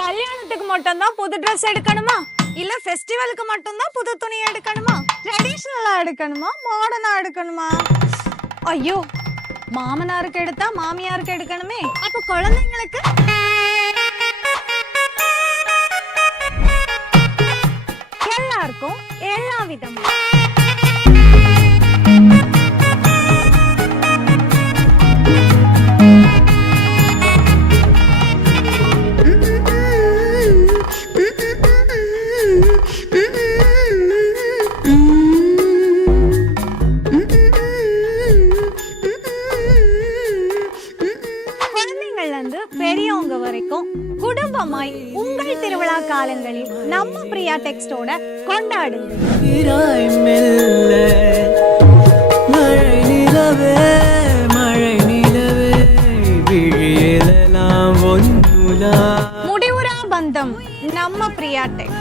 கல்யாணத்துக்கு மட்டும் தான் புது ட்ரெஸ் எடுக்கணுமா இல்ல ஃபெஸ்டிவலுக்கு மட்டும் தான் புது துணி எடுக்கணுமா ட்ரெடிஷனலா எடுக்கணுமா மாடர்னா எடுக்கணுமா ஐயோ மாமனாருக்கு எடுத்தா மாமியாருக்கு எடுக்கணுமே அப்ப குழந்தைங்களுக்கு எல்லாருக்கும் எல்லா விதமா பெரியவங்க வரைக்கும் குடும்பமாய் உங்கள் திருவிழா காலங்களில் நம்ம பிரியா டெக்ஸ்டோட கொண்டாடுங்க. முடிவுரா பந்தம் நம்ம பிரியா டெக்.